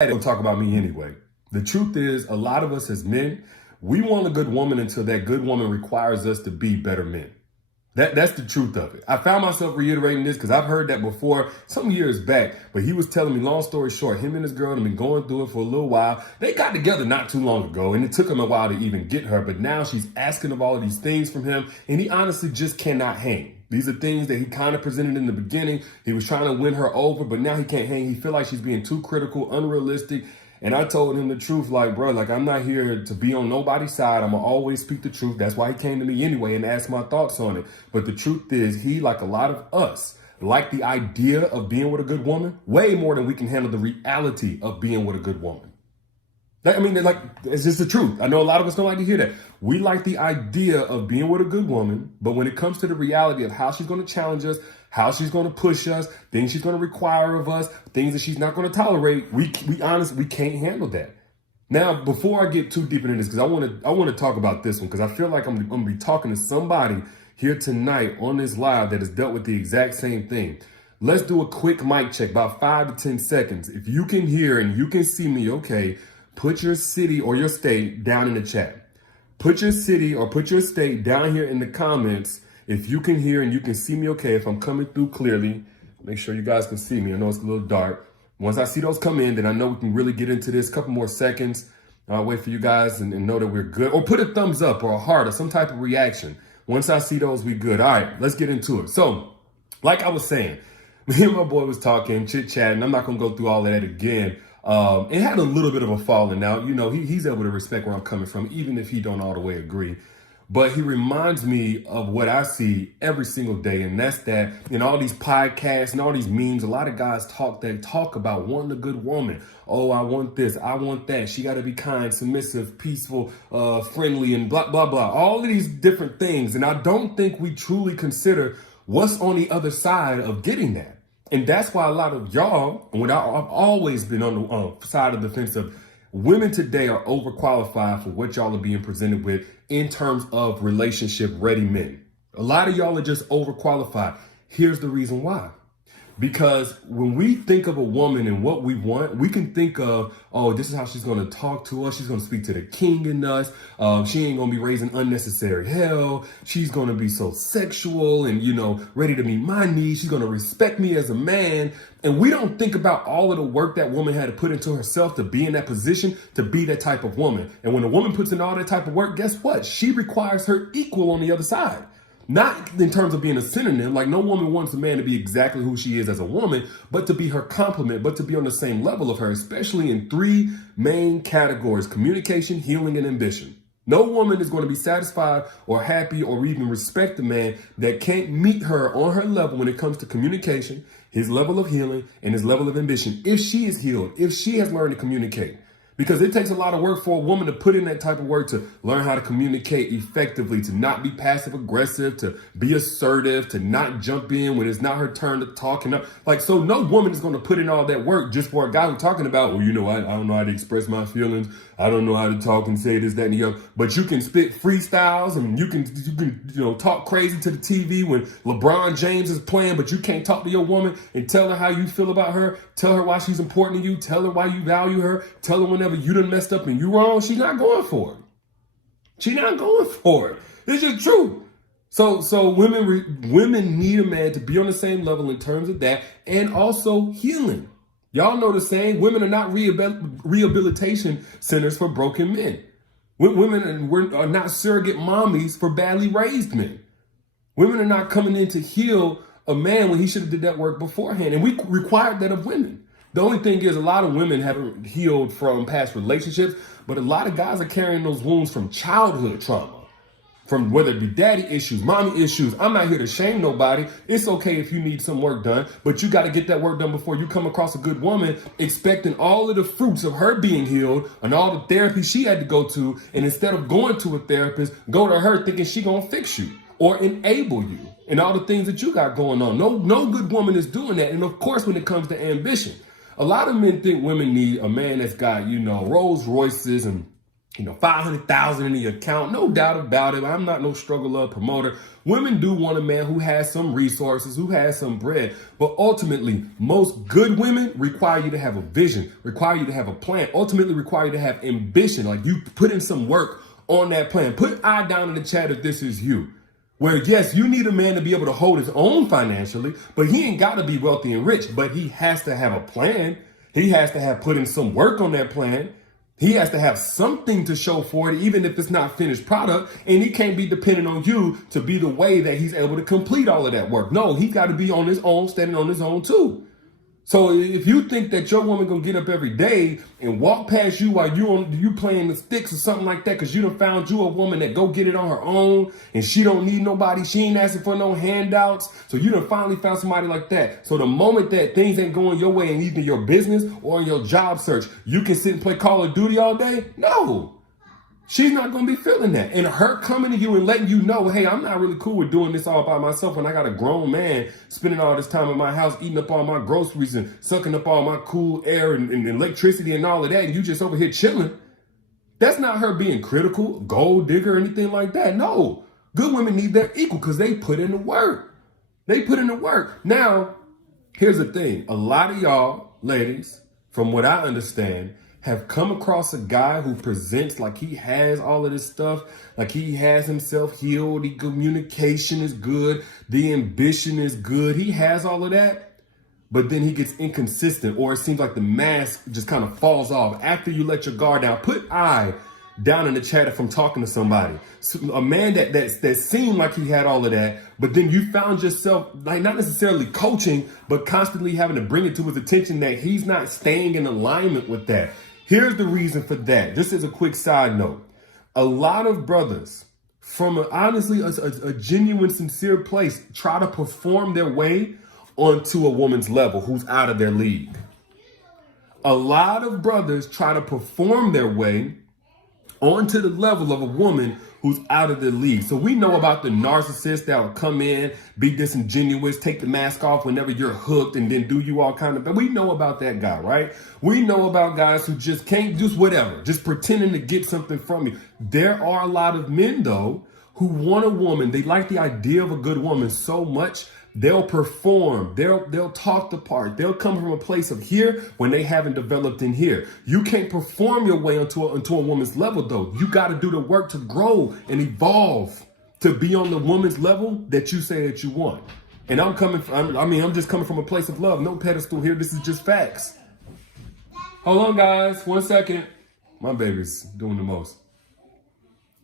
Don't talk about me anyway. The truth is, a lot of us as men, we want a good woman until that good woman requires us to be better men. That's the truth of it. I found myself reiterating this because I've heard that before some years back, but he was telling me, long story short, him and his girl have been going through it for a little while. They got together not too long ago, and it took him a while to even get her, but now she's asking of all of these things from him, and he honestly just cannot hang. These are things that he kind of presented in the beginning. He was trying to win her over, but now he can't hang. He feel like she's being too critical, unrealistic. And I told him the truth, like, bro, like, I'm not here to be on nobody's side. I'm going to always speak the truth. That's why he came to me anyway and asked my thoughts on it. But the truth is, he, like a lot of us, like the idea of being with a good woman way more than we can handle the reality of being with a good woman. I mean, like, it's just the truth. I know a lot of us don't like to hear that. We like the idea of being with a good woman, but when it comes to the reality of how she's going to challenge us, how she's going to push us, things she's going to require of us, things that she's not going to tolerate, we can't handle that. Now, before I get too deep into this, because I want to talk about this one, because I feel like I'm going to be talking to somebody here tonight on this live that has dealt with the exact same thing. Let's do a quick mic check, about 5 to 10 seconds. If you can hear and you can see me, okay, put your city or your state down in the chat. Put your city or put your state down here in the comments if you can hear and you can see me okay, if I'm coming through clearly. Make sure you guys can see me. I know it's a little dark. Once I see those come in, then I know we can really get into this. A couple more seconds. I'll wait for you guys and know that we're good. Or put a thumbs up or a heart or some type of reaction. Once I see those, we good. All right, let's get into it. So, like I was saying, me and my boy was talking, chit-chatting. I'm not going to go through all of that again. It had a little bit of a falling out. You know, he's able to respect where I'm coming from, even if he don't all the way agree. But he reminds me of what I see every single day. And that's that in all these podcasts and all these memes, a lot of guys talk about wanting a good woman. Oh, I want this. I want that. She got to be kind, submissive, peaceful, friendly, and blah, blah, blah. All of these different things. And I don't think we truly consider what's on the other side of getting that. And that's why a lot of y'all, and I've always been on the side of the fence of women today are overqualified for what y'all are being presented with in terms of relationship ready men. A lot of y'all are just overqualified. Here's the reason why. Because when we think of a woman and what we want, we can think of, oh, this is how she's going to talk to us. She's going to speak to the king in us. She ain't going to be raising unnecessary hell. She's going to be so sexual and, you know, ready to meet my needs. She's going to respect me as a man. And we don't think about all of the work that woman had to put into herself to be in that position, to be that type of woman. And when a woman puts in all that type of work, guess what? She requires her equal on the other side. Not in terms of being a synonym, like no woman wants a man to be exactly who she is as a woman, but to be her complement, but to be on the same level of her, especially in 3 main categories: communication, healing, and ambition. No woman is going to be satisfied or happy or even respect a man that can't meet her on her level when it comes to communication, his level of healing, and his level of ambition. If she is healed, if she has learned to communicate. Because it takes a lot of work for a woman to put in that type of work, to learn how to communicate effectively, to not be passive aggressive, to be assertive, to not jump in when it's not her turn to talk. And so no woman is going to put in all that work just for a guy who's talking about, well, you know, I don't know how to express my feelings. I don't know how to talk and say this, that, and the other. But you can spit freestyles and you can talk crazy to the TV when LeBron James is playing, but you can't talk to your woman and tell her how you feel about her. Tell her why she's important to you. Tell her why you value her. Tell her whenever you done messed up and you wrong, she's not going for it. She's not going for it. It's just true. So women need a man to be on the same level in terms of that, and also healing. Y'all know the saying, women are not rehabilitation centers for broken men. Women are not surrogate mommies for badly raised men. Women are not coming in to heal a man when he should have did that work beforehand. And we required that of women. The only thing is, a lot of women haven't healed from past relationships, but a lot of guys are carrying those wounds from childhood trauma. From whether it be daddy issues, mommy issues. I'm not here to shame nobody. It's okay if you need some work done, but you got to get that work done before you come across a good woman, expecting all of the fruits of her being healed and all the therapy she had to go to. And instead of going to a therapist, go to her thinking she going to fix you or enable you and all the things that you got going on. No good woman is doing that. And of course, when it comes to ambition, a lot of men think women need a man that's got, Rolls Royces and $500,000 in the account. No doubt about it. I'm not no struggle love promoter. Women do want a man who has some resources, who has some bread. But ultimately, most good women require you to have a vision, require you to have a plan, ultimately require you to have ambition. Like you put in some work on that plan. Put I down in the chat if this is you. Where yes, you need a man to be able to hold his own financially, but he ain't got to be wealthy and rich, but he has to have a plan. He has to have put in some work on that plan. He has to have something to show for it, even if it's not finished product. And he can't be dependent on you to be the way that he's able to complete all of that work. No, he's got to be on his own, standing on his own too. So if you think that your woman gonna get up every day and walk past you while you playing the sticks or something like that, because you done found you a woman that go get it on her own and she don't need nobody, she ain't asking for no handouts. So you done finally found somebody like that. So the moment that things ain't going your way in either your business or in your job search, you can sit and play Call of Duty all day? No. She's not going to be feeling that. And her coming to you and letting you know, hey, I'm not really cool with doing this all by myself when I got a grown man spending all this time in my house, eating up all my groceries and sucking up all my cool air and electricity and all of that, and you just over here chilling. That's not her being critical, gold digger, or anything like that. No. Good women need their equal because they put in the work. They put in the work. Now, here's the thing. A lot of y'all, ladies, from what I understand, have come across a guy who presents like he has all of this stuff, like he has himself healed, the communication is good, the ambition is good, he has all of that, but then he gets inconsistent, or it seems like the mask just kind of falls off after you let your guard down. Put I down in the chat if I'm talking to somebody. A man that seemed like he had all of that, but then you found yourself like not necessarily coaching, but constantly having to bring it to his attention that he's not staying in alignment with that. Here's the reason for that. Just as a quick side note, a lot of brothers from honestly a genuine, sincere place try to perform their way onto a woman's level who's out of their league. A lot of brothers try to perform their way onto the level of a woman who's out of the league. So we know about the narcissist that will come in, be disingenuous, take the mask off whenever you're hooked, and then do you all kind of, but we know about that guy, right? We know about guys who just can't do whatever, just pretending to get something from you. There are a lot of men though, who want a woman. They like the idea of a good woman so much, they'll perform, they'll talk the part, they'll come from a place of here when they haven't developed in here. You can't perform your way onto a woman's level though. You got to do the work to grow and evolve to be on the woman's level that you say that you want. And I'm just coming from a place of love. No pedestal here. This is just facts. Hold on, guys. 1 second. My baby's doing the most.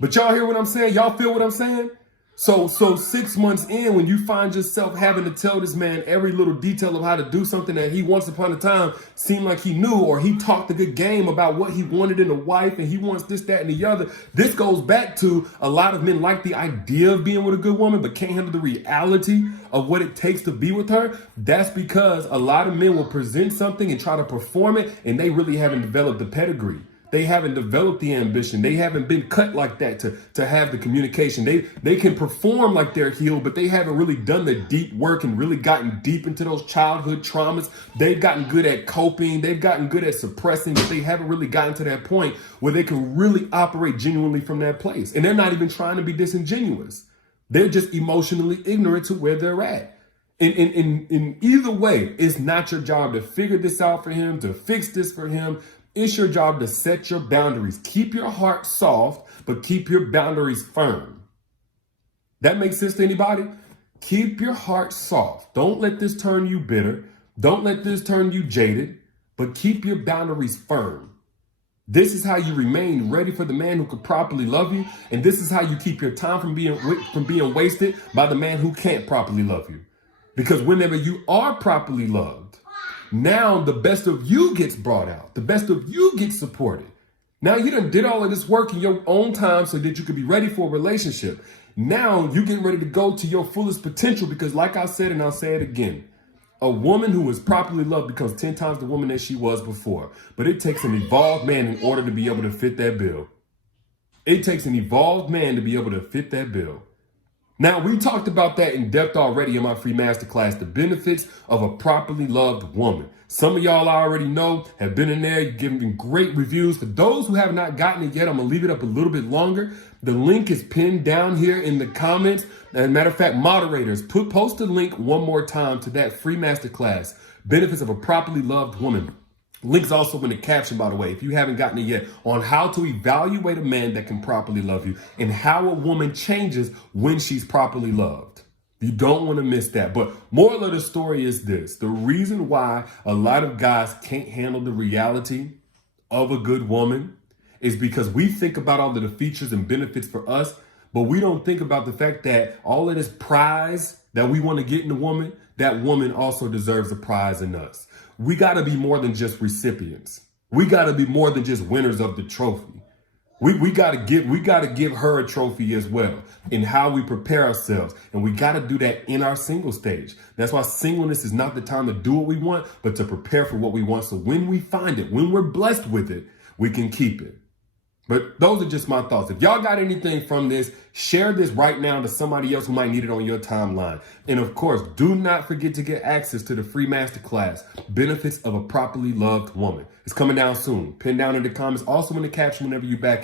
But y'all hear what I'm saying? Y'all feel what I'm saying? So 6 months in, when you find yourself having to tell this man every little detail of how to do something that he once upon a time seemed like he knew, or he talked a good game about what he wanted in a wife and he wants this, that, and the other. This goes back to a lot of men like the idea of being with a good woman, but can't handle the reality of what it takes to be with her. That's because a lot of men will present something and try to perform it, and they really haven't developed the pedigree. They haven't developed the ambition. They haven't been cut like that to have the communication. They can perform like they're healed, but they haven't really done the deep work and really gotten deep into those childhood traumas. They've gotten good at coping. They've gotten good at suppressing, but they haven't really gotten to that point where they can really operate genuinely from that place. And they're not even trying to be disingenuous. They're just emotionally ignorant to where they're at. In either way, it's not your job to figure this out for him, to fix this for him. It's your job to set your boundaries. Keep your heart soft, but keep your boundaries firm. That makes sense to anybody? Keep your heart soft. Don't let this turn you bitter. Don't let this turn you jaded, but keep your boundaries firm. This is how you remain ready for the man who could properly love you. And this is how you keep your time from being wasted by the man who can't properly love you. Because whenever you are properly loved, now the best of you gets brought out. The best of you gets supported. Now you done did all of this work in your own time so that you could be ready for a relationship. Now you're getting ready to go to your fullest potential because like I said, and I'll say it again, a woman who is properly loved becomes 10 times the woman that she was before. But it takes an evolved man in order to be able to fit that bill. It takes an evolved man to be able to fit that bill. Now, we talked about that in depth already in my free masterclass, the benefits of a properly loved woman. Some of y'all I already know have been in there giving great reviews. For those who have not gotten it yet, I'm going to leave it up a little bit longer. The link is pinned down here in the comments. And matter of fact, moderators, post the link one more time to that free masterclass, benefits of a properly loved woman. Link's also in the caption, by the way, if you haven't gotten it yet, on how to evaluate a man that can properly love you and how a woman changes when she's properly loved. You don't want to miss that. But moral of the story is this. The reason why a lot of guys can't handle the reality of a good woman is because we think about all of the features and benefits for us, but we don't think about the fact that all of this prize that we want to get in a woman, that woman also deserves a prize in us. We got to be more than just recipients. We got to be more than just winners of the trophy. We got to give her a trophy as well in how we prepare ourselves. And we got to do that in our single stage. That's why singleness is not the time to do what we want, but to prepare for what we want. So when we find it, when we're blessed with it, we can keep it. But those are just my thoughts. If y'all got anything from this, share this right now to somebody else who might need it on your timeline. And of course, do not forget to get access to the free masterclass, Benefits of a Properly Loved Woman. It's coming down soon. Pin down in the comments, also in the caption whenever you're back.